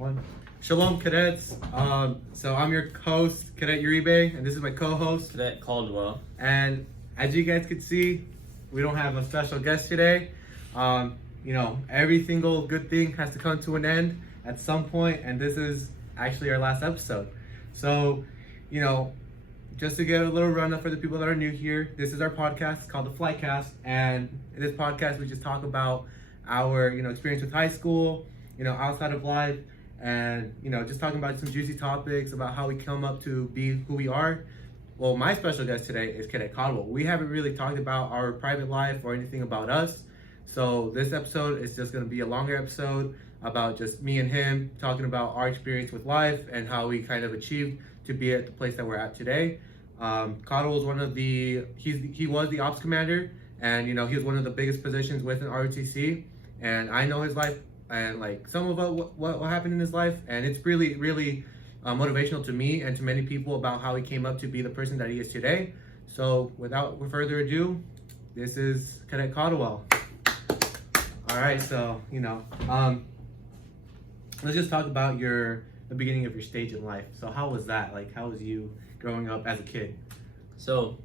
One. Shalom, cadets. So I'm your host, Cadet Uribe, and this is my co-host, Cadet Caldwell. And as you guys can see, we don't have a special guest today. Every single good thing has to come to an end at some point, and this is actually our last episode. So, just to get a little run-up for the people that are new here, this is our podcast called The Flightcast, and in this podcast we just talk about our experience with high school, outside of life, and just talking about some juicy topics about how we come up to be who we are. Well, my special guest today is Cadet Caldwell. We haven't really talked about our private life or anything about us, so this episode is just going to be a longer episode about just me and him talking about our experience with life and how we kind of achieved to be at the place that we're at today. Caldwell was he was the ops commander, and he was one of the biggest positions within ROTC, and I know his life and like some of what happened in his life, and it's really, really motivational to me and to many people about how he came up to be the person that he is today. So without further ado, this is Cadet Caldwell. All right, so let's just talk about the beginning of your stage in life. So how was that? Like, how was you growing up as a kid? So,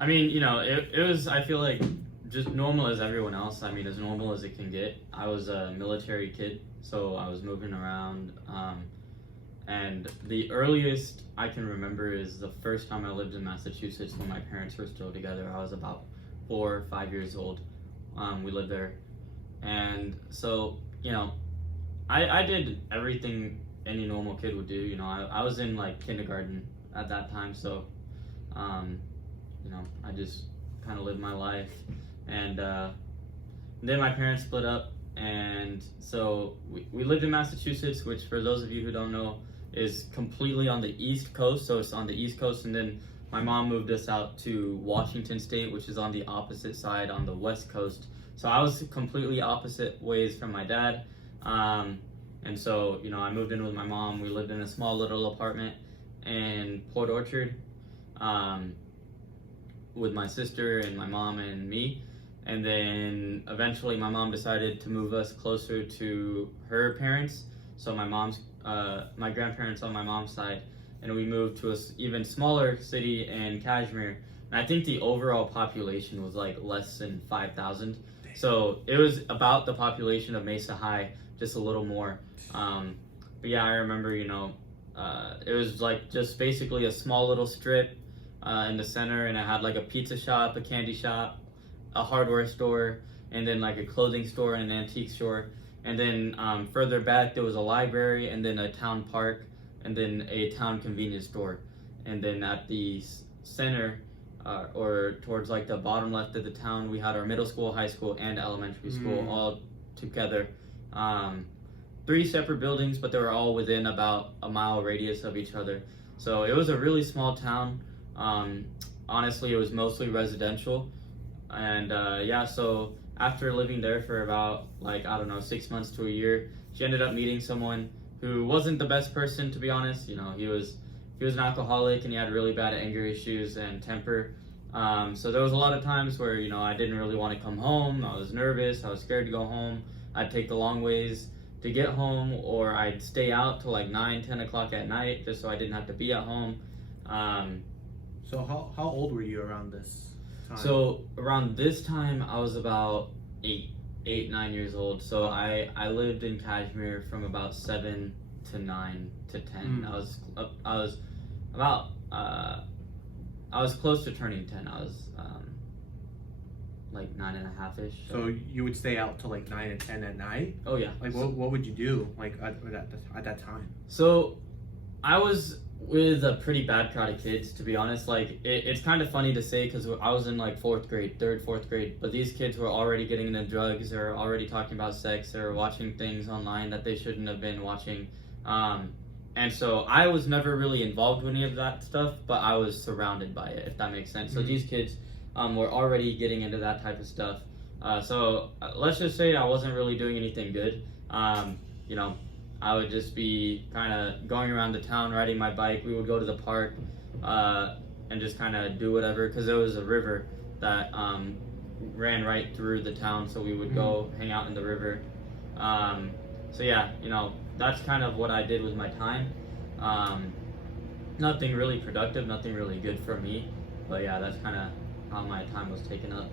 it was, I feel like, just normal as everyone else. As normal as it can get. I was a military kid, so I was moving around. And the earliest I can remember is the first time I lived in Massachusetts when my parents were still together. I was about 4 or 5 years old. We lived there. And so, I did everything any normal kid would do. I was in like kindergarten at that time, so I just kind of lived my life. And then my parents split up, and so we lived in Massachusetts, which for those of you who don't know is completely on the East Coast. So it's on the East Coast, and then my mom moved us out to Washington State, which is on the opposite side on the West Coast. So I was completely opposite ways from my dad. And so, I moved in with my mom. We lived in a small little apartment in Port Orchard with my sister and my mom and me. And then eventually my mom decided to move us closer to her parents. So my grandparents on my mom's side. And we moved to an even smaller city in Kashmir. And I think the overall population was like less than 5,000. So it was about the population of Mesa High, just a little more. But yeah, I remember, it was like just basically a small little strip in the center, and it had like a pizza shop, a candy shop, a hardware store, and then like a clothing store and an antique store. And then further back, there was a library, and then a town park, and then a town convenience store. And then at the center, or towards like the bottom left of the town, we had our middle school, high school, and elementary school all together. 3 separate buildings, but they were all within about a mile radius of each other. So it was a really small town. Honestly, it was mostly residential. And so after living there for about 6 months to a year, she ended up meeting someone who wasn't the best person, to be honest. He was an alcoholic, and he had really bad anger issues and temper. So there was a lot of times where, I didn't really want to come home. I was nervous. I was scared to go home. I'd take the long ways to get home, or I'd stay out till like 9-10 o'clock at night just so I didn't have to be at home. So how old were you around this time? So around this time, I was about 9 years old. So I lived in Kashmir from about 7 to 9 to 10. I was close to turning 10. I was like 9.5-ish. So you would stay out till like 9 and 10 at night? Oh yeah. Like what would you do like at that time? So I was with a pretty bad crowd of kids, to be honest. Like it's kind of funny to say because I was in like 4th grade, 4th grade, but these kids were already getting into drugs, or already talking about sex, or watching things online that they shouldn't have been watching. And so I was never really involved with any of that stuff, but I was surrounded by it, if that makes sense. So these kids were already getting into that type of stuff. So let's just say I wasn't really doing anything good. I would just be kind of going around the town, riding my bike. We would go to the park and just kind of do whatever, because there was a river that ran right through the town, so we would go hang out in the river. So yeah, that's kind of what I did with my time. Nothing really productive, nothing really good for me, but yeah, that's kind of how my time was taken up.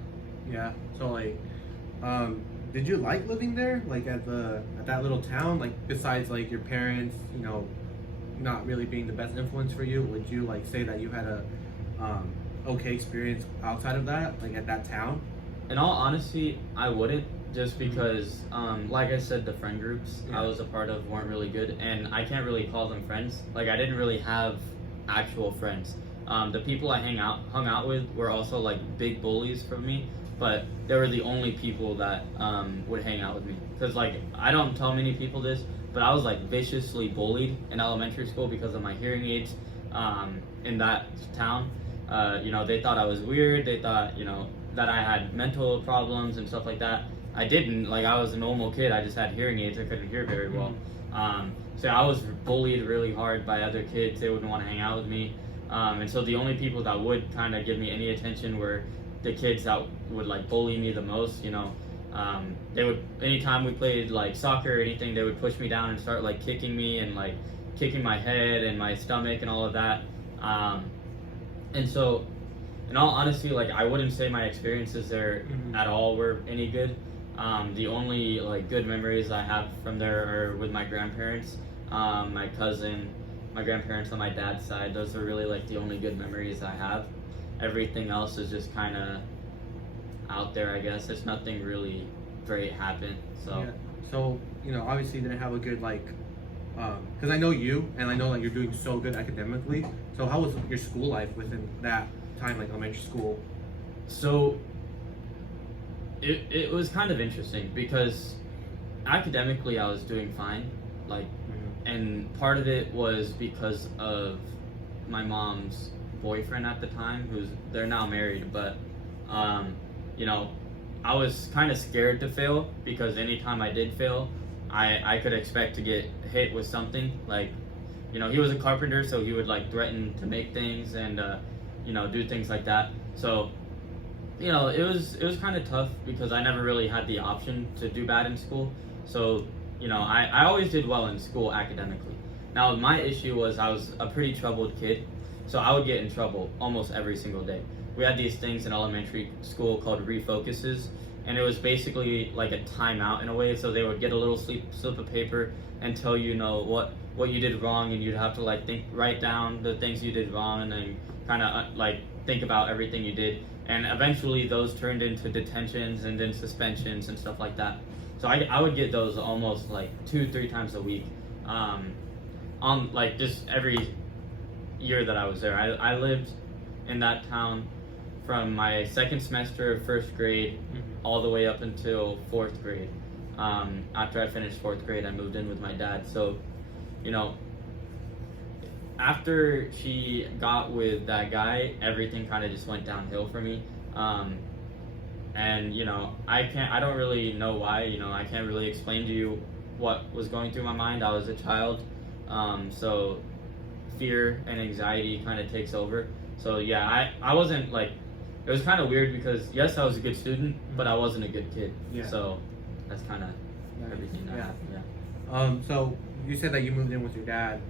Yeah. So like, did you like living there, like at that little town? Like besides like your parents, not really being the best influence for you, would you like say that you had a okay experience outside of that, like at that town? In all honesty, I wouldn't, just because, like I said, the friend groups I was a part of weren't really good, and I can't really call them friends. Like, I didn't really have actual friends. The people I hung out with were also like big bullies for me, but they were the only people that would hang out with me. Because like, I don't tell many people this, but I was like viciously bullied in elementary school because of my hearing aids in that town. They thought I was weird. They thought, that I had mental problems and stuff like that. I didn't. Like, I was a normal kid. I just had hearing aids. I couldn't hear very well. So I was bullied really hard by other kids. They wouldn't want to hang out with me. And so the only people that would kind of give me any attention were the kids that would like bully me the most. They would, anytime we played like soccer or anything, they would push me down and start like kicking me and like kicking my head and my stomach and all of that. And so, in all honesty, like I wouldn't say my experiences there at all were any good. The only like good memories I have from there are with my grandparents, my cousin, my grandparents on my dad's side. Those are really like the only good memories I have. Everything else is just kind of out there, I guess. It's nothing really great happened. So yeah. So obviously you didn't have a good like, because I know you and I know like you're doing so good academically. So how was your school life within that time, like elementary school? So it was kind of interesting because academically I was doing fine, like, and part of it was because of my mom's boyfriend at the time, they're now married, but I was kind of scared to fail because anytime I did fail, I could expect to get hit with something. Like, he was a carpenter, so he would like threaten to make things and do things like that. So it was kind of tough because I never really had the option to do bad in school. So I always did well in school academically. Now my issue was I was a pretty troubled kid, so I would get in trouble almost every single day. We had these things in elementary school called refocuses, and it was basically like a timeout in a way. So they would get a little slip of paper and tell what you did wrong, and you'd have to like write down the things you did wrong, and then kind of like think about everything you did. And eventually those turned into detentions and then suspensions and stuff like that. So I would get those almost like 2-3 times a week, on like just every year that I was there. I lived in that town from my second semester of first grade all the way up until fourth grade. After I finished fourth grade, I moved in with my dad. So, after she got with that guy, everything kind of just went downhill for me. And I don't really know why. I can't really explain to you what was going through my mind. I was a child, so fear and anxiety kind of takes over. So yeah, I wasn't like, it was kind of weird because yes, I was a good student, but I wasn't a good kid. Yeah. So that's kind of everything that happened. Yeah. So you said that you moved in with your dad,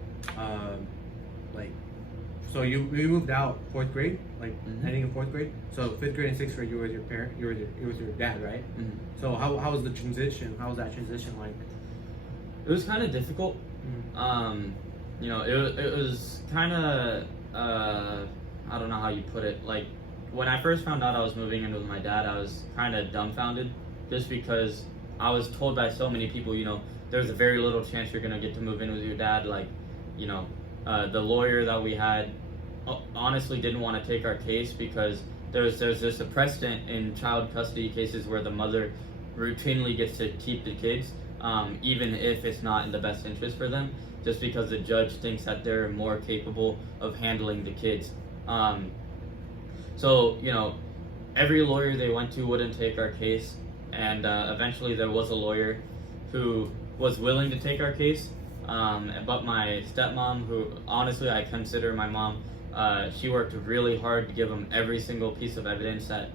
so you moved out fourth grade, like ending in fourth grade. So fifth grade and sixth grade, you were with your parent, you were with your dad, right? So how was the transition? How was that transition like? It was kind of difficult. It was kind of I don't know how you put it. Like, when I first found out I was moving in with my dad, I was kind of dumbfounded, just because I was told by so many people, there's a very little chance you're gonna get to move in with your dad. Like, the lawyer that we had honestly didn't want to take our case because there's just a precedent in child custody cases where the mother routinely gets to keep the kids, even if it's not in the best interest for them, just because the judge thinks that they're more capable of handling the kids. So, every lawyer they went to wouldn't take our case, and eventually there was a lawyer who was willing to take our case, but my stepmom, who honestly I consider my mom, she worked really hard to give them every single piece of evidence that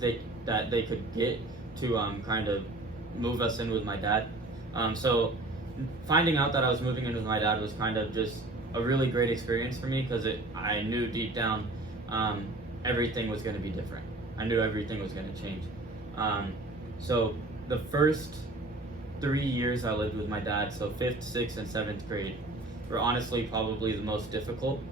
they could get to kind of move us in with my dad. So finding out that I was moving in with my dad was kind of just a really great experience for me because I knew deep down everything was going to be different. I knew everything was going to change. So the first 3 years I lived with my dad, so 5th, 6th, and 7th grade, were honestly probably the most difficult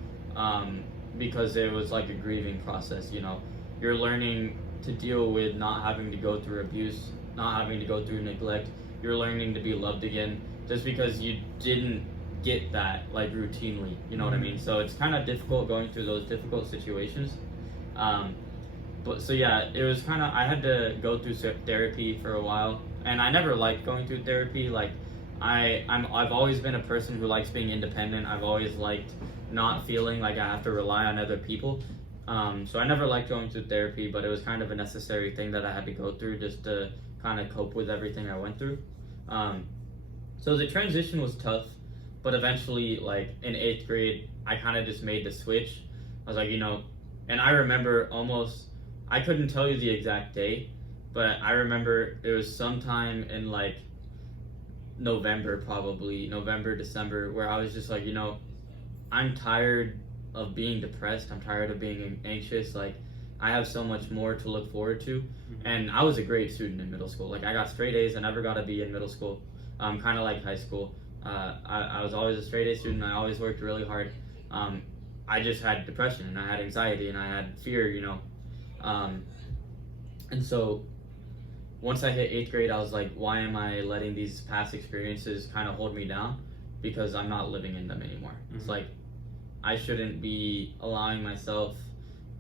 because it was like a grieving process. You know, you're learning to deal with not having to go through abuse, not having to go through neglect. You're learning to be loved again just because you didn't get that like routinely. You know what I mean? So it's kind of difficult going through those difficult situations. But so yeah, it was kind of, I had to go through therapy for a while, and I never liked going through therapy. Like I've always been a person who likes being independent. I've always liked not feeling like I have to rely on other people. So I never liked going through therapy, but it was kind of a necessary thing that I had to go through just to kind of cope with everything I went through. So the transition was tough, but eventually, like in 8th grade, I kind of just made the switch. I was like, you know, and I remember almost, I couldn't tell you the exact day, but I remember it was sometime in like November, probably November, December, where I was just like, you know, I'm tired of being depressed. I'm tired of being anxious. Like, I have so much more to look forward to. And I was a great student in middle school. Like, I got straight A's. I never got a B in middle school. Kind of like high school. I was always a straight A student. I always worked really hard. I just had depression, and I had anxiety, and I had fear, you know. And so once I hit 8th grade, I was like, why am I letting these past experiences kind of hold me down? Because I'm not living in them anymore. It's like, I shouldn't be allowing myself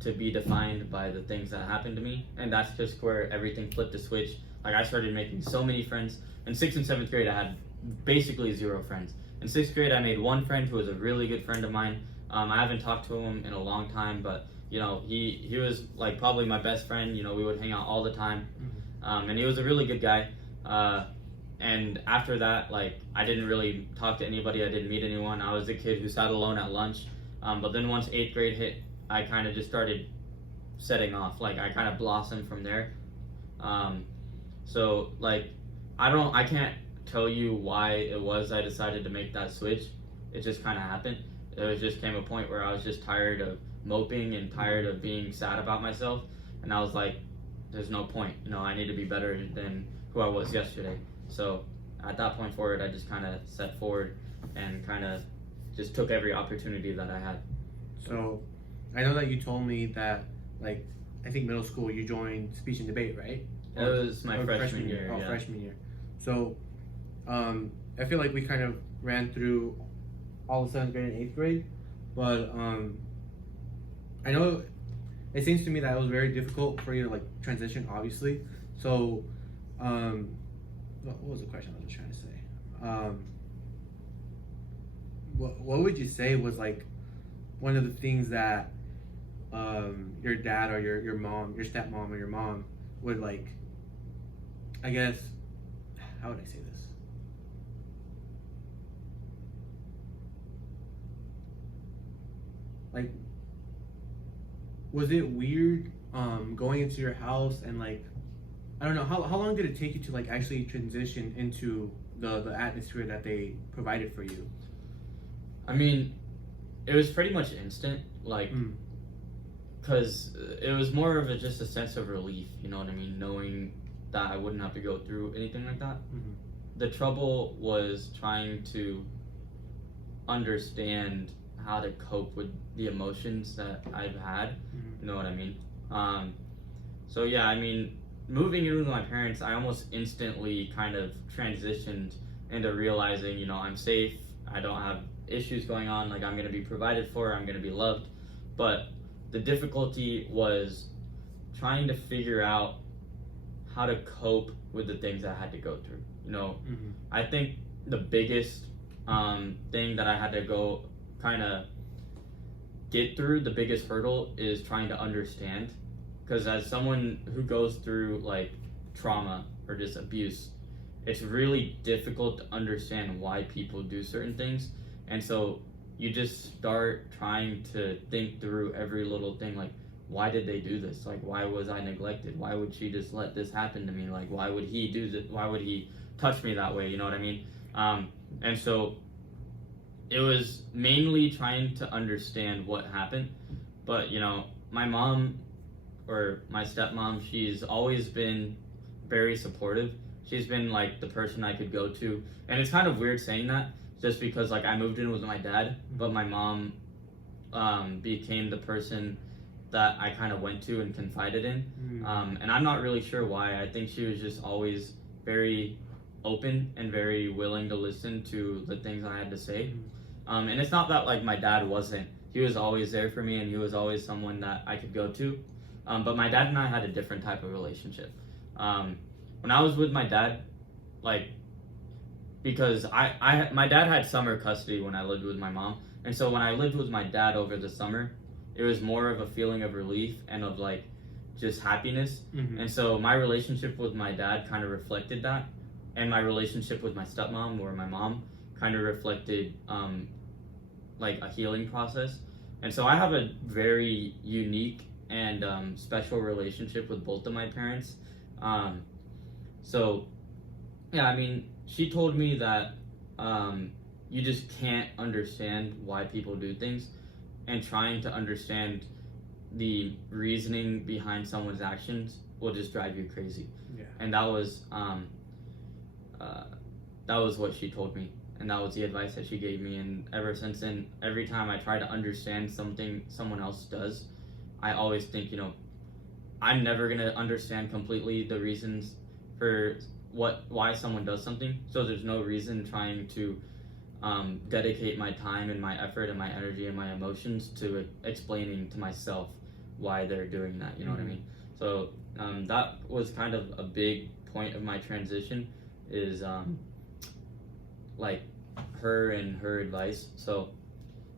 to be defined by the things that happened to me. And that's just where everything flipped a switch. Like, I started making so many friends. In 6th and 7th grade, I had basically 0 friends. In 6th grade, I made one friend who was a really good friend of mine. I haven't talked to him in a long time, but you know, he was like probably my best friend. You know, we would hang out all the time. And he was a really good guy. And after that, like, I didn't really talk to anybody. I didn't meet anyone. I was the kid who sat alone at lunch. But then once 8th grade hit, I kind of just started setting off. Like, I kind of blossomed from there. So like, I can't tell you why it was I decided to make that switch. It just kind of happened. It just came a point where I was just tired of moping and tired of being sad about myself. And I was like, there's no point. You know, I need to be better than who I was yesterday. So at that point forward, I just kind of set forward and kind of just took every opportunity that I had. So I know that you told me that, like, I think middle school you joined speech and debate, right? It was my freshman year. Oh, yeah. freshman year. So I feel like we kind of ran through all of 7th grade and 8th grade, but I know it seems to me that it was very difficult for you to like transition, obviously. So what was the question I was trying to say? What would you say was like one of the things that your dad or your mom, your stepmom or your mom would like, I guess, how would I say this? Like, was it weird going into your house and like, I don't know, how long did it take you to like actually transition into the atmosphere that they provided for you? I mean, it was pretty much instant, like, because it was more of just a sense of relief, you know what I mean, knowing that I wouldn't have to go through anything like that. The trouble was trying to understand how to cope with the emotions that I've had, you know what I mean? So yeah, I mean, moving in with my parents, I almost instantly kind of transitioned into realizing, you know, I'm safe, I don't have issues going on, like I'm going to be provided for, I'm going to be loved. But the difficulty was trying to figure out how to cope with the things I had to go through. You know, I think the biggest thing that I had to go kind of get through, the biggest hurdle is trying to understand. Because as someone who goes through like trauma or just abuse, it's really difficult to understand why people do certain things. And so you just start trying to think through every little thing, like, why did they do this? Like, why was I neglected? Why would she just let this happen to me? Like, why would he do this? Why would he touch me that way, you know what I mean? And so it was mainly trying to understand what happened. But, you know, my mom or my stepmom, she's always been very supportive. She's been like the person I could go to. And it's kind of weird saying that just because like I moved in with my dad, but my mom became the person that I kind of went to and confided in. And I'm not really sure why. I think she was just always very open and very willing to listen to the things I had to say. And it's not that like my dad wasn't. He was always there for me, and he was always someone that I could go to. But my dad and I had a different type of relationship. When I was with my dad, like, because my dad had summer custody when I lived with my mom. And so when I lived with my dad over the summer, it was more of a feeling of relief and of like just happiness. And so my relationship with my dad kind of reflected that. And my relationship with my stepmom or my mom kind of reflected like a healing process. And so I have a very unique and special relationship with both of my parents. So yeah, I mean, she told me that you just can't understand why people do things, and trying to understand the reasoning behind someone's actions will just drive you crazy. And that was what she told me, and that was the advice that she gave me. And ever since then, every time I try to understand something someone else does, I always think, you know, I'm never gonna understand completely the reasons for why someone does something, so there's no reason trying to dedicate my time and my effort and my energy and my emotions to explaining to myself why they're doing that, you know what I mean? So that was kind of a big point of my transition, is like her and her advice. So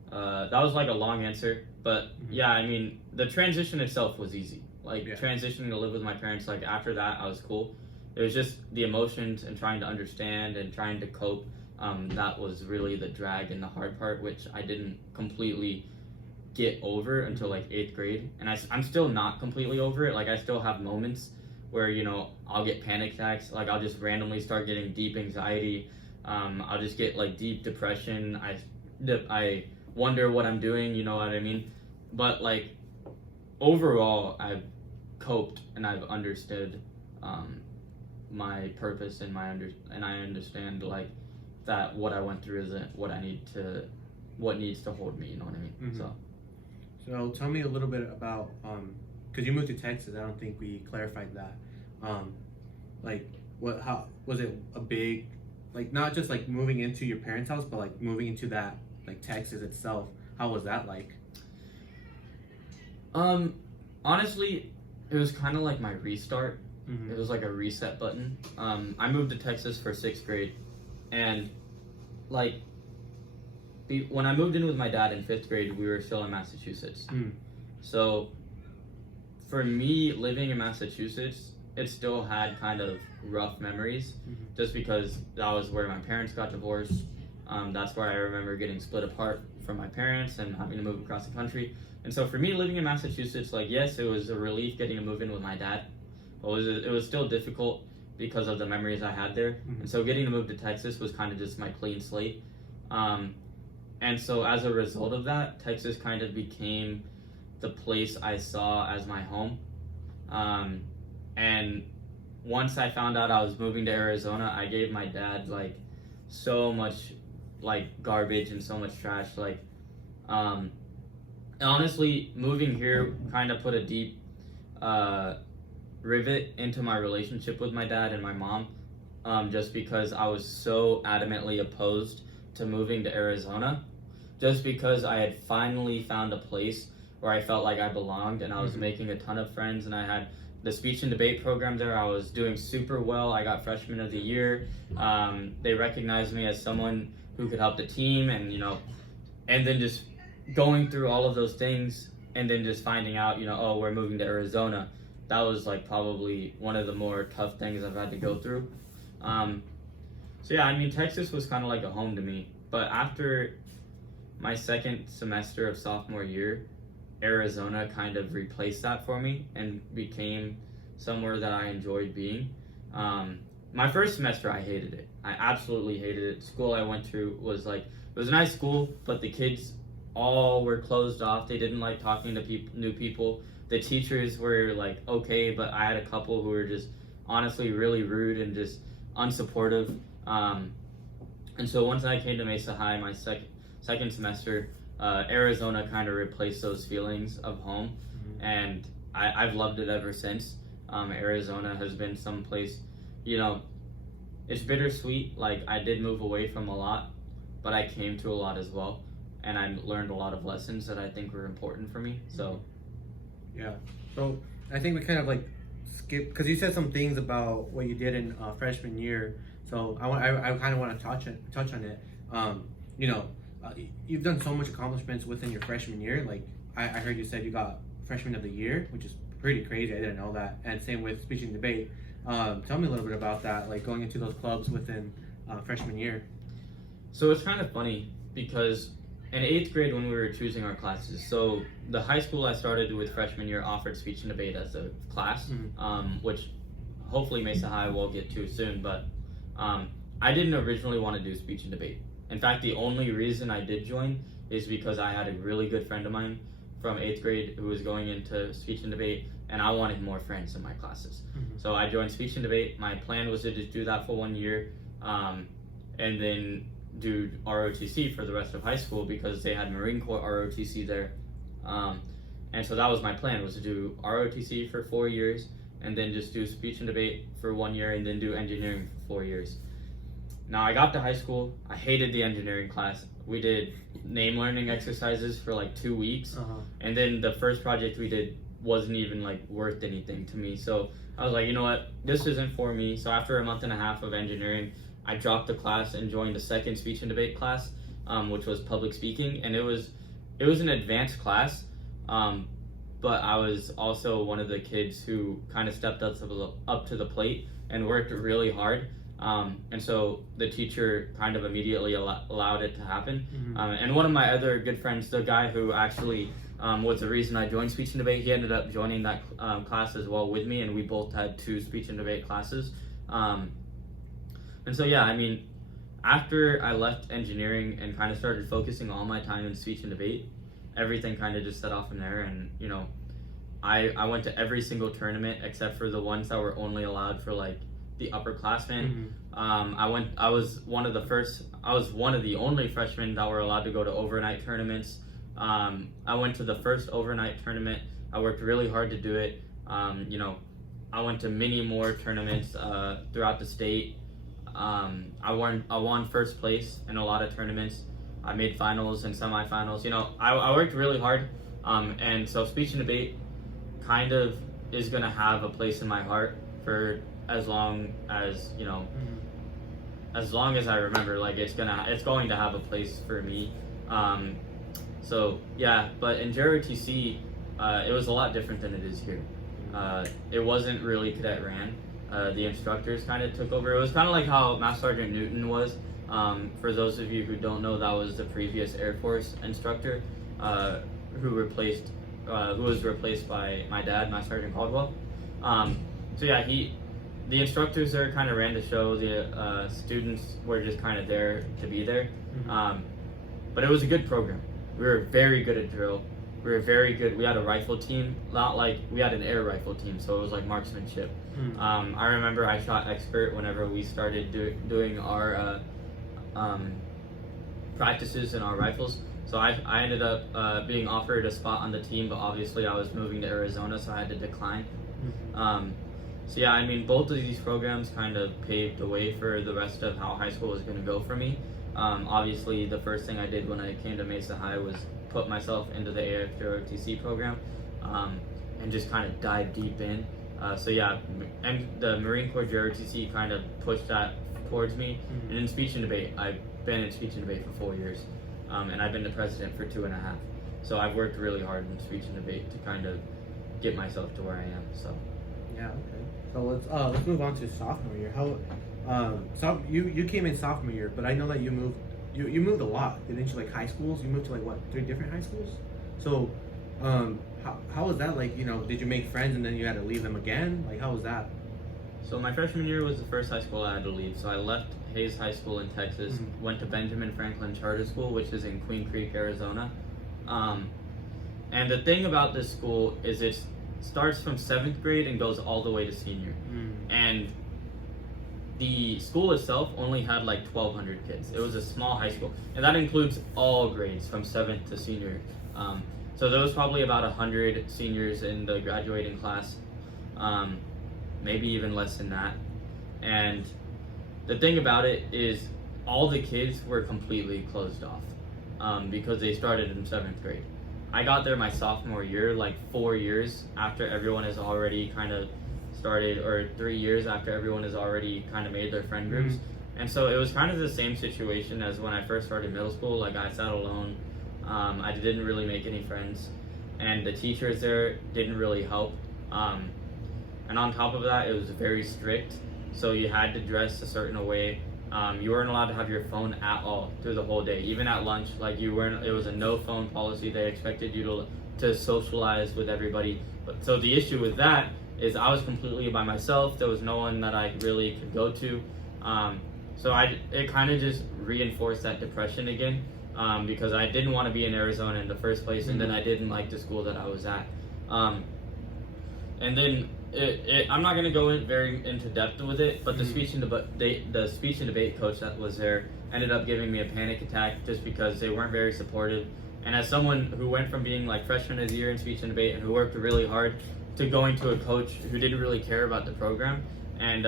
that was like a long answer, but yeah, I mean, the transition itself was easy. Like transitioning to live with my parents, like after that I was cool. It was just the emotions and trying to understand and trying to cope. That was really the drag and the hard part, which I didn't completely get over until like 8th grade. And I'm still not completely over it. Like I still have moments where, you know, I'll get panic attacks. Like I'll just randomly start getting deep anxiety. I'll just get like deep depression. I wonder what I'm doing, you know what I mean? But like overall, I've coped and I've understood my purpose and I understand like that what I went through isn't what needs to hold me, you know what I mean? So tell me a little bit about because you moved to Texas. I don't think we clarified that. Like how was it a big, like not just like moving into your parents' house, but like moving into that like Texas itself? How was that like? Honestly, it was kind of like my restart. It was like a reset button. I moved to Texas for 6th grade, and like when I moved in with my dad in 5th grade, we were still in Massachusetts. So for me, living in Massachusetts, it still had kind of rough memories, just because that was where my parents got divorced. That's where I remember getting split apart from my parents and having to move across the country. And so for me, living in Massachusetts, like yes, it was a relief getting to move in with my dad. It was still difficult because of the memories I had there. And so getting to move to Texas was kind of just my clean slate. And so as a result of that, Texas kind of became the place I saw as my home. And once I found out I was moving to Arizona, I gave my dad like so much like garbage and so much trash. Like honestly, moving here kind of put a deep rivet into my relationship with my dad and my mom, just because I was so adamantly opposed to moving to Arizona, just because I had finally found a place where I felt like I belonged, and I was making a ton of friends, and I had the speech and debate program there. I was doing super well. I got freshman of the year. They recognized me as someone who could help the team, and you know, and then just going through all of those things, and then just finding out, you know, oh, we're moving to Arizona. That was like probably one of the more tough things I've had to go through. So yeah, I mean, Texas was kind of like a home to me. But after my 2nd semester of sophomore year, Arizona kind of replaced that for me and became somewhere that I enjoyed being. my first semester, I hated it. I absolutely hated it. School I went to was like, it was a nice school, but the kids all were closed off. They didn't like talking to new people. The teachers were like okay, but I had a couple who were just honestly really rude and just unsupportive. And so once I came to Mesa High, my second semester, Arizona kind of replaced those feelings of home, and I've loved it ever since. Arizona has been some place, you know, it's bittersweet. Like, I did move away from a lot, but I came to a lot as well, and I learned a lot of lessons that I think were important for me. So yeah, so I think we kind of like skip, because you said some things about what you did in freshman year. So I kind of want to touch on it. You know, you've done so much accomplishments within your freshman year. Like, I heard you said you got freshman of the year, which is pretty crazy. I didn't know that. And same with speech and debate. Tell me a little bit about that, like going into those clubs within freshman year. So it's kind of funny because in 8th grade when we were choosing our classes, so the high school I started with freshman year offered speech and debate as a class, which hopefully Mesa High will get to soon, but I didn't originally want to do speech and debate. In fact, the only reason I did join is because I had a really good friend of mine from 8th grade who was going into speech and debate, and I wanted more friends in my classes. So I joined speech and debate. My plan was to just do that for 1 year, and then do ROTC for the rest of high school because they had Marine Corps ROTC there. And so that was my plan, was to do ROTC for 4 years, and then just do speech and debate for 1 year, and then do engineering for 4 years. Now I got to high school, I hated the engineering class. We did name learning exercises for like 2 weeks, and then the first project we did wasn't even like worth anything to me. So I was like, you know what, this isn't for me. So after a month and a half of engineering, I dropped the class and joined a second speech and debate class, which was public speaking, and it was an advanced class, but I was also one of the kids who kind of stepped up to the plate and worked really hard. And so the teacher kind of immediately allowed it to happen. And one of my other good friends, the guy who actually was the reason I joined speech and debate, he ended up joining that class as well with me, and we both had 2 speech and debate classes. And so yeah, I mean, after I left engineering and kind of started focusing all my time in speech and debate, everything kind of just set off from there. And you know, I went to every single tournament except for the ones that were only allowed for like the upperclassmen. I was one of the only freshmen that were allowed to go to overnight tournaments. I went to the first overnight tournament. I worked really hard to do it. You know, I went to many more tournaments throughout the state. I won first place in a lot of tournaments. I made finals and semifinals. You know, I worked really hard. And so speech and debate kind of is gonna have a place in my heart for as long as, you know, as long as I remember. Like, it's going to have a place for me. So yeah, but in JROTC, it was a lot different than it is here. It wasn't really cadet ran. The instructors kind of took over. It was kind of like how Master Sergeant Newton was. For those of you who don't know, that was the previous Air Force instructor who was replaced by my dad, Master Sergeant Caldwell. So yeah, the instructors there kind of ran the show. The students were just kind of there to be there. But it was a good program. We were very good at drill. We were very good. We had a rifle team, not like we had an air rifle team, so it was like marksmanship. I remember I shot expert whenever we started doing our practices in our rifles. So I ended up being offered a spot on the team, but obviously I was moving to Arizona, so I had to decline. So yeah, I mean, both of these programs kind of paved the way for the rest of how high school was going to go for me. Obviously, the first thing I did when I came to Mesa High was put myself into the AFJROTC program and just kind of dive deep in. So yeah, and the Marine Corps JROTC kind of pushed that towards me. And in speech and debate, I've been in speech and debate for 4 years, and I've been the president for 2.5. So I've worked really hard in speech and debate to kind of get myself to where I am. So yeah, okay. So let's move on to sophomore year. So you came in sophomore year, but I know that you moved a lot, didn't you? Like high schools, you moved to like what, 3 different high schools? So how was that? Like, you know, did you make friends and then you had to leave them again? Like, how was that? So my freshman year was the first high school I had to leave. So I left Hayes High School in Texas, went to Benjamin Franklin Charter School, which is in Queen Creek, Arizona. And the thing about this school is it starts from 7th grade and goes all the way to senior. And the school itself only had like 1,200 kids. It was a small high school, and that includes all grades from 7th to senior. So there was probably about 100 seniors in the graduating class, maybe even less than that. And the thing about it is all the kids were completely closed off because they started in 7th grade. I got there my sophomore year, like 4 years after everyone has already kind of started, or 3 years after everyone has already kind of made their friend groups. And so it was kind of the same situation as when I first started middle school. Like I sat alone, I didn't really make any friends, and the teachers there didn't really help. And on top of that, it was very strict, so you had to dress a certain way. You weren't allowed to have your phone at all through the whole day, even at lunch. Like you weren't. It was a no phone policy. They expected you to socialize with everybody. But so the issue with that is I was completely by myself. There was no one that I really could go to. So it kind of just reinforced that depression again, because I didn't want to be in Arizona in the first place, and then I didn't like the school that I was at. And then I'm not going to go very into depth with it, but the speech and debate coach that was there ended up giving me a panic attack just because they weren't very supportive. And as someone who went from being like freshman of the year in speech and debate and who worked really hard to going to a coach who didn't really care about the program and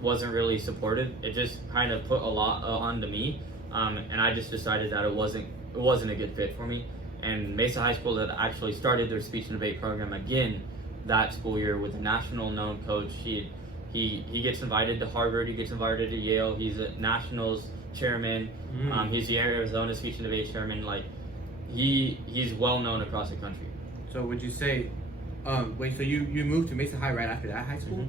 wasn't really supportive, it just kind of put a lot onto me. And I just decided that it wasn't a good fit for me. And Mesa High School that actually started their speech and debate program again that school year with a national known coach. He gets invited to Harvard, he gets invited to Yale, he's a nationals chairman, he's the Arizona speech and debate chairman. Like he's well known across the country. So would you say, wait, so you moved to Mesa High right after that high school?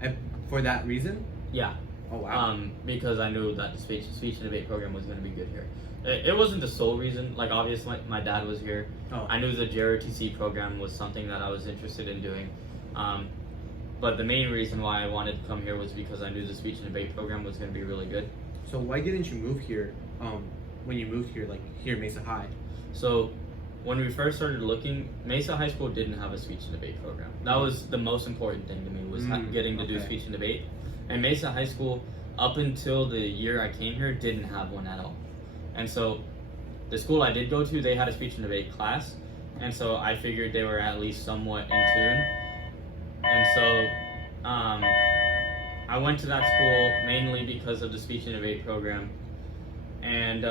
And for that reason? Yeah. Oh wow. Because I knew that the speech and debate program was going to be good here. It wasn't the sole reason. Like obviously my dad was here. I knew the Jrotc program was something that I was interested in doing. But the main reason why I wanted to come here was because I knew the speech and debate program was going to be really good. So why didn't you move here when you moved here, like here Mesa High? So when we first started looking, Mesa High School didn't have a speech and debate program. That was the most important thing to me, was getting to do speech and debate. And Mesa High School, up until the year I came here, didn't have one at all. And so the school I did go to, they had a speech and debate class. And so I figured they were at least somewhat in tune. And so I went to that school mainly because of the speech and debate program. And,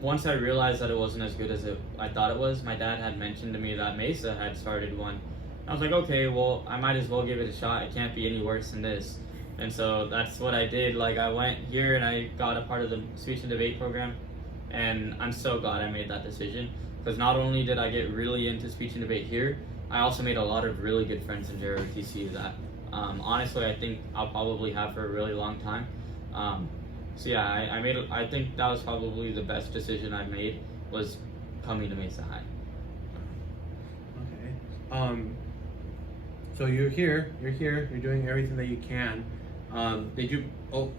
once I realized that it wasn't as good as I thought it was, my dad had mentioned to me that Mesa had started one. I was like, okay, well, I might as well give it a shot. It can't be any worse than this. And so that's what I did. Like, I went here and I got a part of the speech and debate program. And I'm so glad I made that decision. Because not only did I get really into speech and debate here, I also made a lot of really good friends in Jrotc that, honestly, I think I'll probably have for a really long time. So yeah, I think that was probably the best decision I've made, was coming to Mesa High. Okay. So you're here, you're doing everything that you can. Did you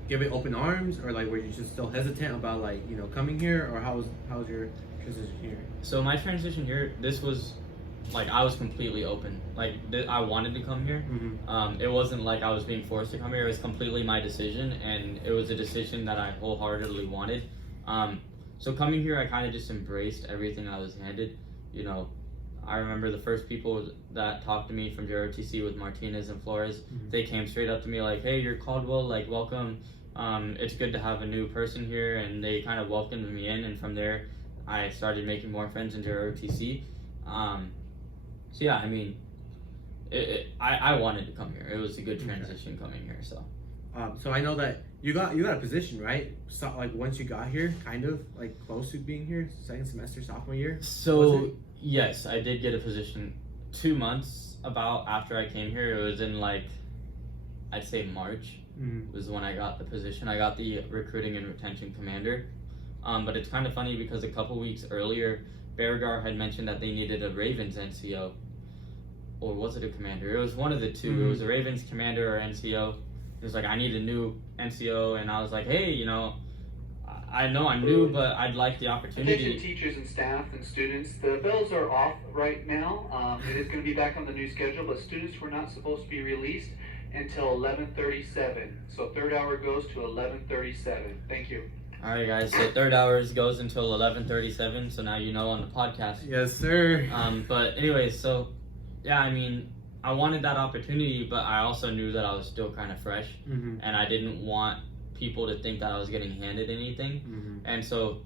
give it open arms, or like were you just still hesitant about like, coming here, or how was your transition here? So my transition here, this was like I was completely open. Like I wanted to come here. It wasn't like I was being forced to come here. It was completely my decision, and it was a decision that I wholeheartedly wanted. So coming here, I kind of just embraced everything I was handed. I remember the first people that talked to me from Jrotc with Martinez and Flores. They came straight up to me like, "Hey, you're Caldwell. Like, welcome. It's good to have a new person here," and they kind of welcomed me in. And from there, I started making more friends in Jrotc. So yeah, I mean, I wanted to come here. It was a good transition coming here. So. So I know that you got a position, right? So like once you got here, kind of like close to being here, second semester, sophomore year. So yes, I did get a position 2 months about after I came here. It was in like, I'd say March was when I got the position. I got the recruiting and retention commander. But it's kind of funny because a couple weeks earlier, Beauregard had mentioned that they needed a Ravens NCO. or was it a commander? It was one of the two. It was a Ravens commander or NCO. It was like, I need a new NCO, and I was like, hey, you know I'm new, but I'd like the opportunity. Attention teachers and staff and students, the bells are off right now. It is going to be back on the new schedule, but students were not supposed to be released until 11:37. So third hour goes to 11:37. Thank you. All right, guys. So third hours goes until 11:37. So now you know on the podcast. Yes, sir. But anyways, so yeah, I mean, I wanted that opportunity, but I also knew that I was still kind of fresh, and I didn't want people to think that I was getting handed anything. And so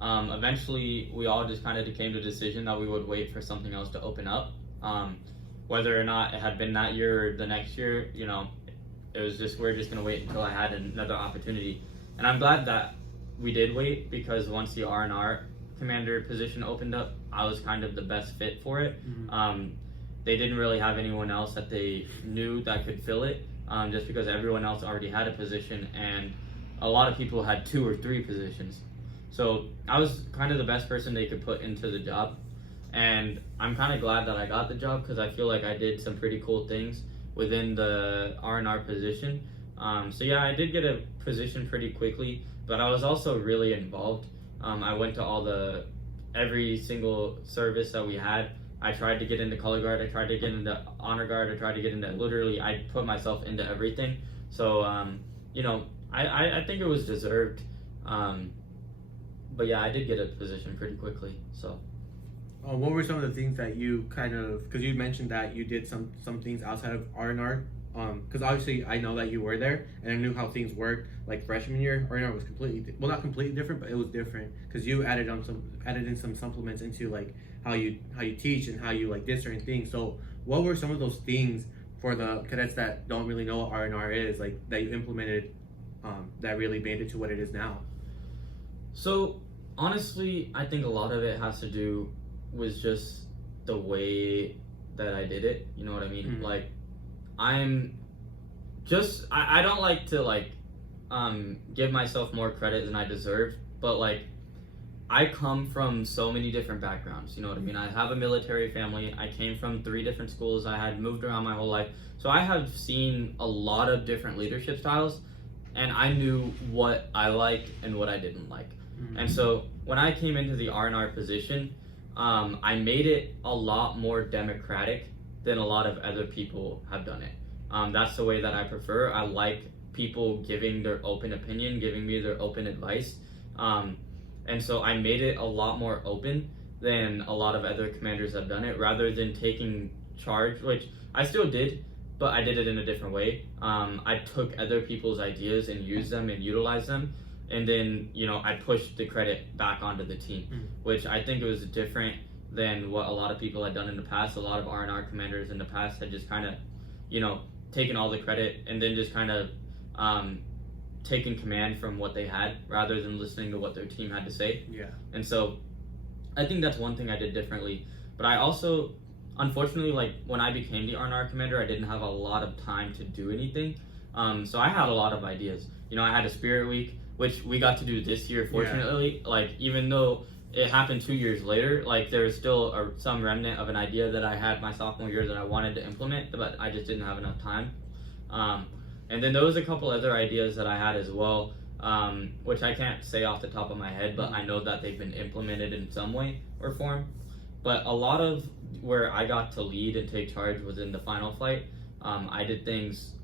eventually we all just kind of came to a decision that we would wait for something else to open up. Whether or not it had been that year or the next year, you know, it was just, we're just going to wait until I had another opportunity. And I'm glad that we did wait, because once the R&R commander position opened up, I was kind of the best fit for it. They didn't really have anyone else that they knew that could fill it. Just because everyone else already had a position, and a lot of people had 2 or 3 positions. So I was kind of the best person they could put into the job, and I'm kind of glad that I got the job, because I feel like I did some pretty cool things within the R&R position. So yeah, I did get a position pretty quickly, but I was also really involved. I went to every single service that we had. I tried to get into color guard, I tried to get into honor guard, I tried to get into, literally, I put myself into everything. So, you know, I think it was deserved. But yeah, I did get a position pretty quickly, so. What were some of the things that you kind of, because you mentioned that you did some things outside of R&R, because obviously I know that you were there, and I knew how things worked. Like freshman year, R&R was completely, well, not completely different, but it was different, because you added in some supplements into like how you teach and how you like did certain things. So what were some of those things for the cadets that don't really know what R&R is, like that you implemented that really made it to what it is now? So honestly, I think a lot of it has to do with just the way that I did it. You know what I mean? Like, I don't like to like give myself more credit than I deserve, but like, I come from so many different backgrounds, you know what I mean? I have a military family, I came from 3 different schools, I had moved around my whole life, so I have seen a lot of different leadership styles, and I knew what I liked and what I didn't like. And so when I came into the R&R position, I made it a lot more democratic than a lot of other people have done it. That's the way that I prefer. I like people giving their open opinion, giving me their open advice. And so I made it a lot more open than a lot of other commanders have done it, rather than taking charge, which I still did, but I did it in a different way. I took other people's ideas and used them and utilized them. And then, you know, I pushed the credit back onto the team, which I think it was different than what a lot of people had done in the past. A lot of R&R commanders in the past had just kind of, you know, taken all the credit and then just kind of taken command from what they had, rather than listening to what their team had to say. Yeah. And so I think that's one thing I did differently. But I also, unfortunately, like when I became the R&R commander, I didn't have a lot of time to do anything. So I had a lot of ideas. You know, I had a spirit week, which we got to do this year, fortunately. Yeah. Like, even though it happened 2 years later, like there's still some remnant of an idea that I had my sophomore year that I wanted to implement, but I just didn't have enough time. And then there was a couple other ideas that I had as well, which I can't say off the top of my head, but I know that they've been implemented in some way or form. But a lot of where I got to lead and take charge was in the final flight. I did things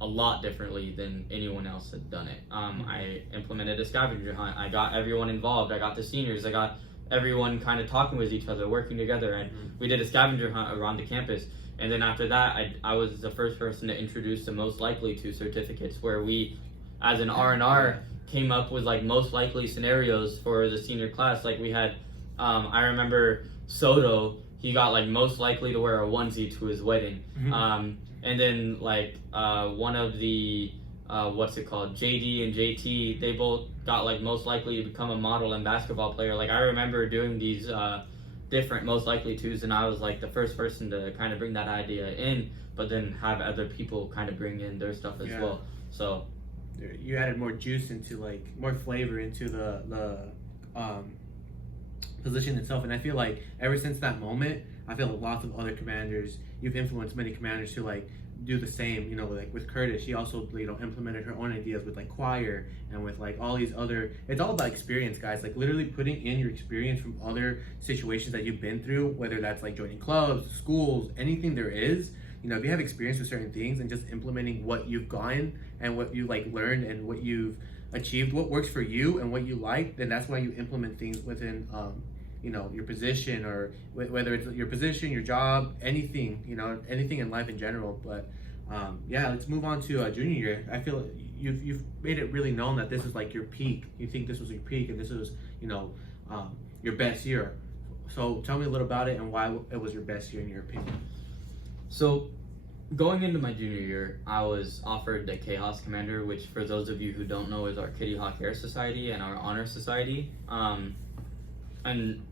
a lot differently than anyone else had done it. I implemented a scavenger hunt. I got everyone involved. I got the seniors. I got everyone kind of talking with each other, working together, and we did a scavenger hunt around the campus. And then after that, I was the first person to introduce the most likely to certificates, where we, as an R&R, came up with like most likely scenarios for the senior class. Like we had, I remember Soto, he got like most likely to wear a onesie to his wedding. And then like one of the, JD and JT, they both got like most likely to become a model and basketball player. Like I remember doing these different most likely twos, and I was like the first person to kind of bring that idea in, but then have other people kind of bring in their stuff as well. So you added more juice into, like, more flavor into the position itself. And I feel like ever since that moment, I feel like lots of other commanders, you've influenced many commanders to like do the same, you know, like with Curtis, she also, you know, implemented her own ideas with like choir and with like all these other, it's all about experience, guys, like literally putting in your experience from other situations that you've been through, whether that's like joining clubs, schools, anything there is. You know, if you have experience with certain things and just implementing what you've gotten and what you like learned and what you've achieved, what works for you and what you like, then that's why you implement things within you know, your position, or whether it's your position, your job, anything, you know, anything in life in general. But yeah, let's move on to junior year. I feel you've made it really known that this is like your peak. You think this was your peak and this was, you know, your best year. So tell me a little about it and why it was your best year in your opinion. So, going into my junior year, I was offered the Chaos Commander, which for those of you who don't know is our Kitty Hawk Air Society and our Honor Society. And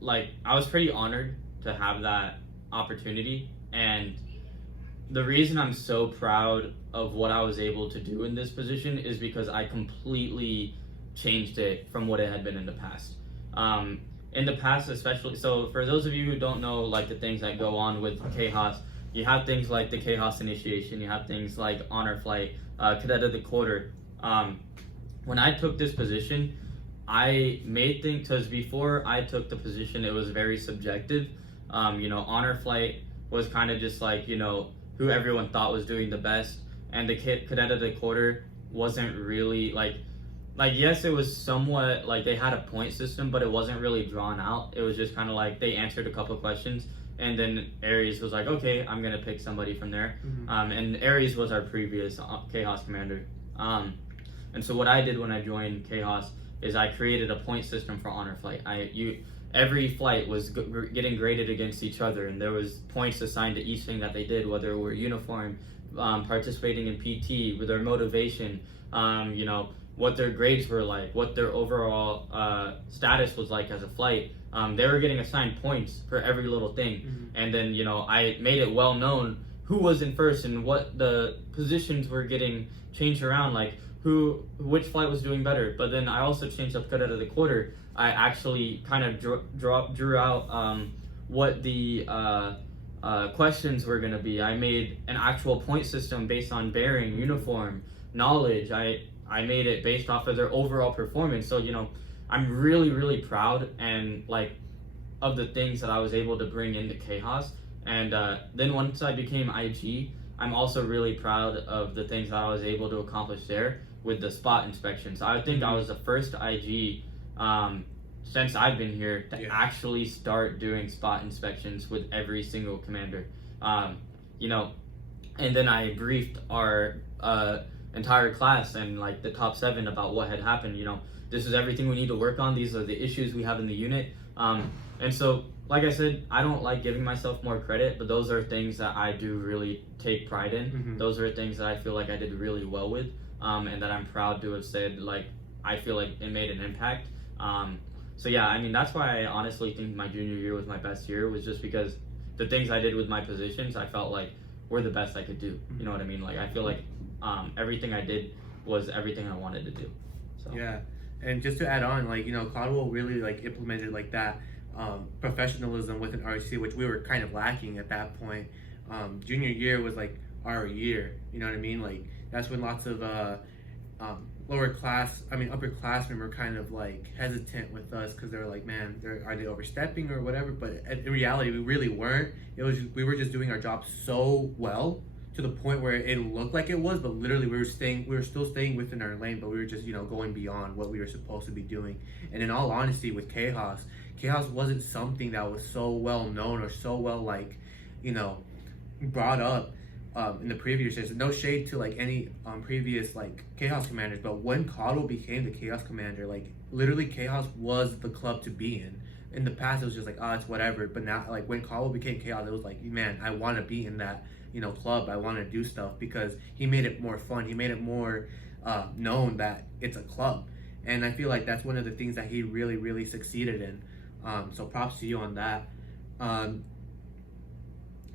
like, I was pretty honored to have that opportunity. And the reason I'm so proud of what I was able to do in this position is because I completely changed it from what it had been in the past. In the past, especially, so for those of you who don't know, like the things that go on with Chaos, you have things like the Chaos Initiation, you have things like Honor Flight, Cadet of the Quarter. When I took this position, I made things, because before I took the position, it was very subjective. You know, Honor Flight was kind of just like, you know, who everyone thought was doing the best. And the Cadet of the Quarter wasn't really like yes, it was somewhat like they had a point system, but it wasn't really drawn out. It was just kind of like they answered a couple of questions, and then Aries was like, okay, I'm gonna pick somebody from there. And Aries was our previous Chaos Commander. And so what I did when I joined Chaos is I created a point system for Honor Flight. Every flight was getting graded against each other, and there was points assigned to each thing that they did, whether it were uniform, participating in PT, with their motivation, you know, what their grades were like, what their overall status was like as a flight. They were getting assigned points for every little thing. And then, you know, I made it well known who was in first and what the positions were getting changed around, like which flight was doing better. But then I also changed up Cadet of the Quarter. I actually kind of drew out what the questions were going to be. I made an actual point system based on bearing, uniform, knowledge. I made it based off of their overall performance. So, you know, I'm really, really proud and like of the things that I was able to bring into Chaos. And then once I became IG, I'm also really proud of the things that I was able to accomplish there with the spot inspections. I think I was the first IG since I've been here to actually start doing spot inspections with every single commander. You know, and then I briefed our entire class and like the top 7 about what had happened. You know, this is everything we need to work on. These are the issues we have in the unit. And so, like I said, I don't like giving myself more credit, but those are things that I do really take pride in. Those are things that I feel like I did really well with, and that I'm proud to have said, like, I feel like it made an impact. So yeah, I mean, that's why I honestly think my junior year was my best year, was just because the things I did with my positions, I felt like were the best I could do. You know what I mean? Like, I feel like everything I did was everything I wanted to do. So yeah, and just to add on, like, you know, Caldwell really like implemented like that professionalism within ROTC, which we were kind of lacking at that point. Junior year was like our year, you know what I mean? Like, that's when lots of upperclassmen were kind of like hesitant with us because they were like, man, are they overstepping or whatever? But in reality, we really weren't. We were just doing our job so well, to the point where it looked like it was, but literally we were still staying within our lane, but we were just, you know, going beyond what we were supposed to be doing. And in all honesty, with Chaos wasn't something that was so well known or so well, like, you know, brought up in the previous years. No shade to like any previous like Chaos commanders, but when Caldwell became the Chaos commander, like literally Chaos was the club to be in. In the past, it was just like, oh, it's whatever. But now, like, when Caldwell became Chaos, it was like, man, I want to be in that, you know, club. I want to do stuff, because he made it more fun. He made it more known that it's a club. And I feel like that's one of the things that he really, really succeeded in. So props to you on that.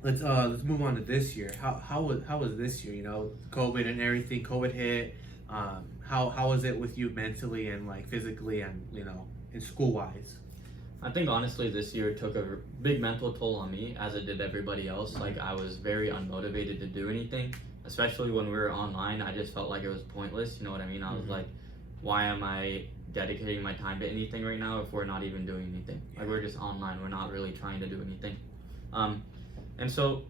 Let's move on to this year. How was this year? You know, COVID and everything. COVID hit. How was it with you mentally and like physically and, you know, in school wise? I think honestly this year took a big mental toll on me, as it did everybody else. Like, I was very unmotivated to do anything, especially when we were online. I just felt like it was pointless, you know what I mean? I was like, why am I dedicating my time to anything right now if we're not even doing anything? Like, we're just online, we're not really trying to do anything. And so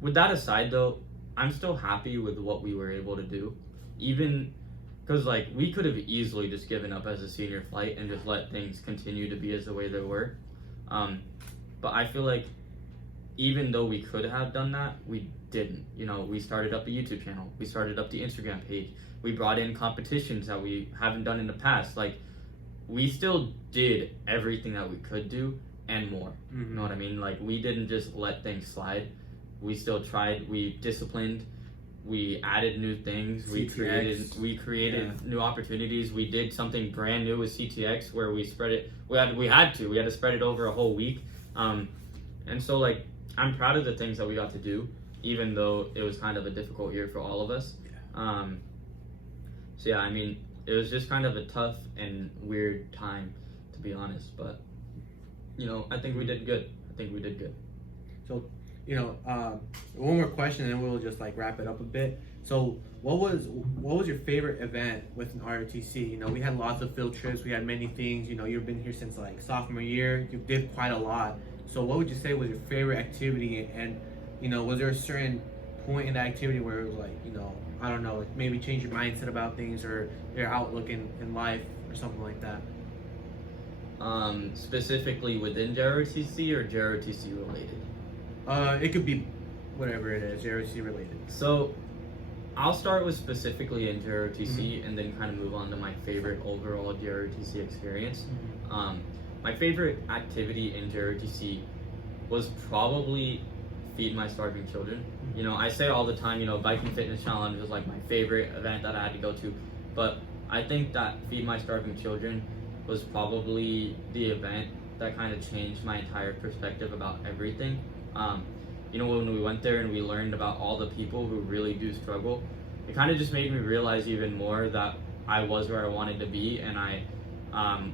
with that aside though, I'm still happy with what we were able to do, even because like we could have easily just given up as a senior flight and just let things continue to be as the way they were. But I feel like even though we could have done that, we didn't. You know, we started up a YouTube channel, we started up the Instagram page, we brought in competitions that we haven't done in the past. Like, we still did everything that we could do and more. You know what I mean? Like, we didn't just let things slide. We still tried, we disciplined, we added new things, we created new opportunities. We did something brand new with CTX where we spread it. We had to spread it over a whole week. And so like, I'm proud of the things that we got to do, even though it was kind of a difficult year for all of us. So yeah, I mean, it was just kind of a tough and weird time, to be honest. But you know, I think we did good. So, you know, one more question, and then we'll just like wrap it up a bit. So, what was your favorite event with an ROTC? You know, we had lots of field trips. We had many things. You know, you've been here since like sophomore year. You did quite a lot. So, what would you say was your favorite activity? And you know, was there a certain point in the activity where it was like, you know, I don't know, like maybe change your mindset about things or your outlook in life or something like that? Specifically within JROTC or JROTC related? It could be whatever it is, JROTC related. So I'll start with specifically in JROTC and then kind of move on to my favorite overall JROTC experience. My favorite activity in JROTC was probably Feed My Starving Children. You know, I say all the time, you know, Biking Fitness Challenge was like my favorite event that I had to go to, but I think that Feed My Starving Children was probably the event that kind of changed my entire perspective about everything. You know, when we went there and we learned about all the people who really do struggle, it kind of just made me realize even more that I was where I wanted to be, and I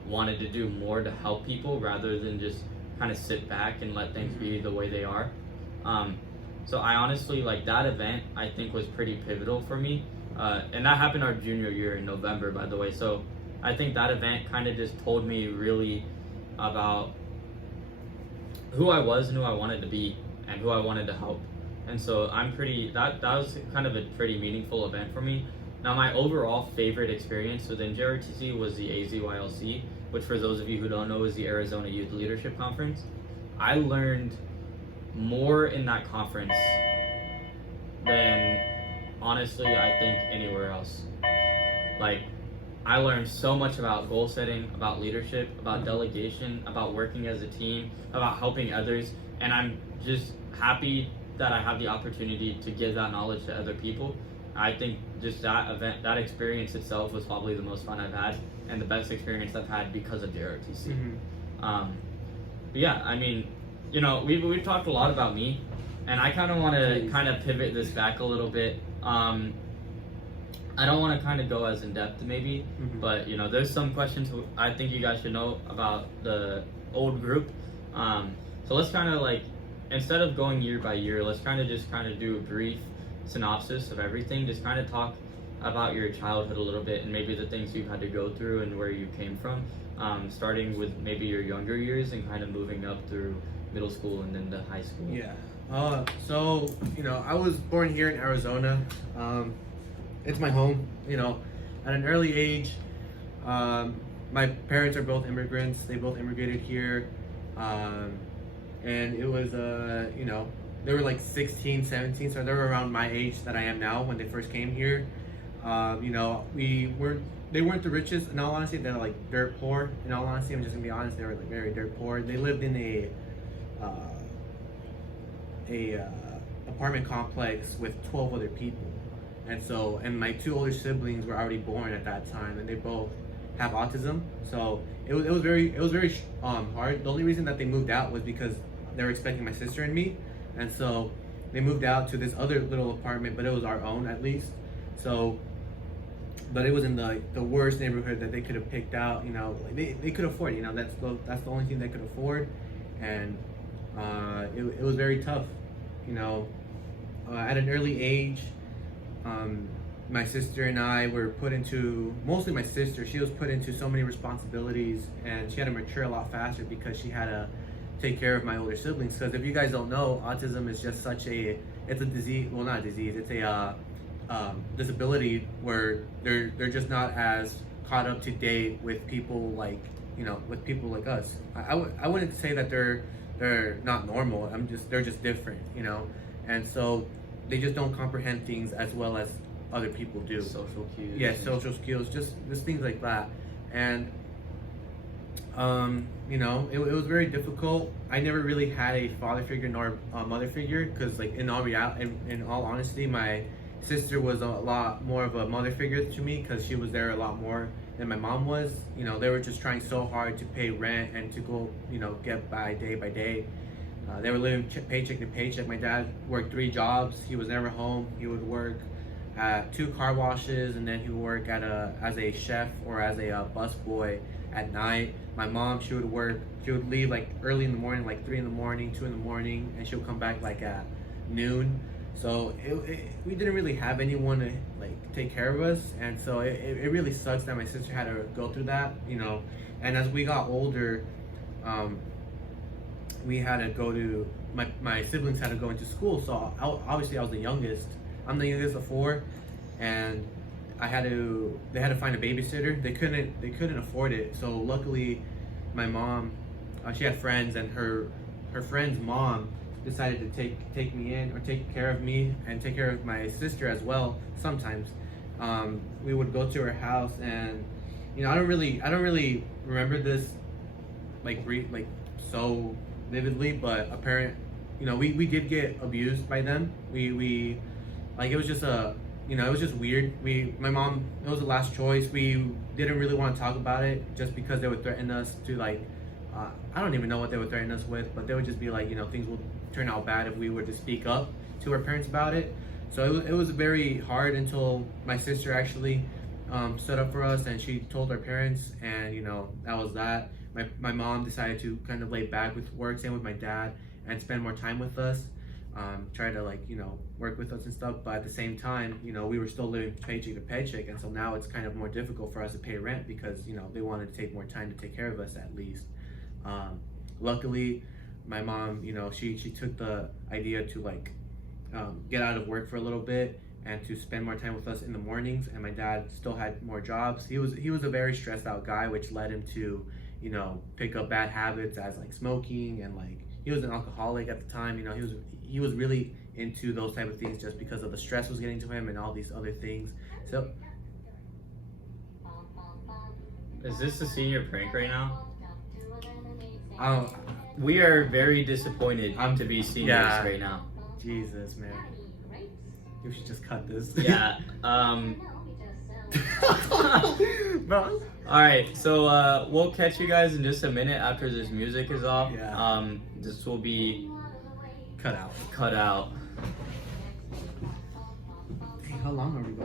wanted to do more to help people rather than just kind of sit back and let things be the way they are. So I honestly, like, that event I think was pretty pivotal for me, and that happened our junior year in November, by the way. So I think that event kind of just told me really about who I was and who I wanted to be and who I wanted to help. And so that was kind of a pretty meaningful event for me. Now, my overall favorite experience within JROTC was the AZYLC, which for those of you who don't know is the Arizona Youth Leadership Conference. I learned more in that conference than honestly I think anywhere else. Like, I learned so much about goal setting, about leadership, about delegation, about working as a team, about helping others, and I'm just happy that I have the opportunity to give that knowledge to other people. I think just that event, that experience itself was probably the most fun I've had and the best experience I've had because of JROTC. But yeah, I mean, you know, we've talked a lot about me, and I kind of want to kind of pivot this back a little bit. I don't want to kind of go as in depth maybe, but you know, there's some questions I think you guys should know about the old group. So let's kind of like, instead of going year by year, let's kind of just kind of do a brief synopsis of everything. Just kind of talk about your childhood a little bit and maybe the things you've had to go through and where you came from, starting with maybe your younger years and kind of moving up through middle school and then to high school. Yeah. So, you know, I was born here in Arizona. It's my home. You know, at an early age, my parents are both immigrants. They both immigrated here. And it was, you know, they were like 16, 17, so they were around my age that I am now when they first came here. You know, they weren't the richest, in all honesty. They're like dirt poor, in all honesty. I'm just gonna be honest, they were like very dirt poor. They lived in a apartment complex with 12 other people. And my two older siblings were already born at that time, and they both have autism. So it was very hard. The only reason that they moved out was because they were expecting my sister and me, and so they moved out to this other little apartment, but it was our own at least. So but it was in the worst neighborhood that they could have picked out. You know, like they could afford it. You know, that's the only thing they could afford, and it was very tough. You know, at an early age, my sister and I were put into, mostly my sister, she was put into so many responsibilities, and she had to mature a lot faster because she had to take care of my older siblings. Because if you guys don't know, autism is just it's a disease, well, not a disease, it's a disability where they're just not as caught up to date with people like, you know, with people like us. I wouldn't say that they're not normal. They're just different, you know, and so they just don't comprehend things as well as other people do. Social cues. Yeah, social skills, just things like that. And you know, it was very difficult. I never really had a father figure nor a mother figure, because like in all honesty, my sister was a lot more of a mother figure to me, because she was there a lot more than my mom was. You know, they were just trying so hard to pay rent and to go, you know, get by day. They were living paycheck to paycheck. My dad worked 3 jobs. He was never home. He would work at 2 car washes, and then he would work as a chef or as a busboy at night. My mom, she would leave like early in the morning, like 3 in the morning, 2 in the morning, and she would come back like at noon. So we didn't really have anyone to like take care of us, and so it really sucks that my sister had to go through that, you know. And as we got older, we had to go to my siblings had to go into school. So obviously I was the youngest. I'm the youngest of 4, and they had to find a babysitter. They couldn't afford it. So luckily, my mom, she had friends, and her friend's mom decided to take me in, or take care of me and take care of my sister as well. Sometimes we would go to her house, and you know, I don't really remember this like so vividly, but you know, we did get abused by them. We like, it was just you know, it was just weird. My mom, it was the last choice. We didn't really want to talk about it, just because they would threaten us to like, I don't even know what they would threaten us with, but they would just be like, you know, things will turn out bad if we were to speak up to our parents about it. So it was very hard until my sister actually stood up for us, and she told our parents, and you know, that was that. My mom decided to kind of lay back with work, same with my dad, and spend more time with us, try to like, you know, work with us and stuff. But at the same time, you know, we were still living paycheck to paycheck, and so now it's kind of more difficult for us to pay rent, because you know, they wanted to take more time to take care of us at least. Luckily, my mom, you know, she took the idea to like get out of work for a little bit and to spend more time with us in the mornings. And my dad still had more jobs. He was a very stressed out guy, which led him to, you know, pick up bad habits as like smoking, and like he was an alcoholic at the time. You know, he was really into those type of things just because of the stress was getting to him and all these other things. So Is this the senior prank right now? um, We are very disappointed to be seniors right now. Jesus, man, you should just cut this. Yeah. Bro. All right. So we'll catch you guys in just a minute after this music is off. Yeah. This will be Cut out. cut out. Hey, how long are we going?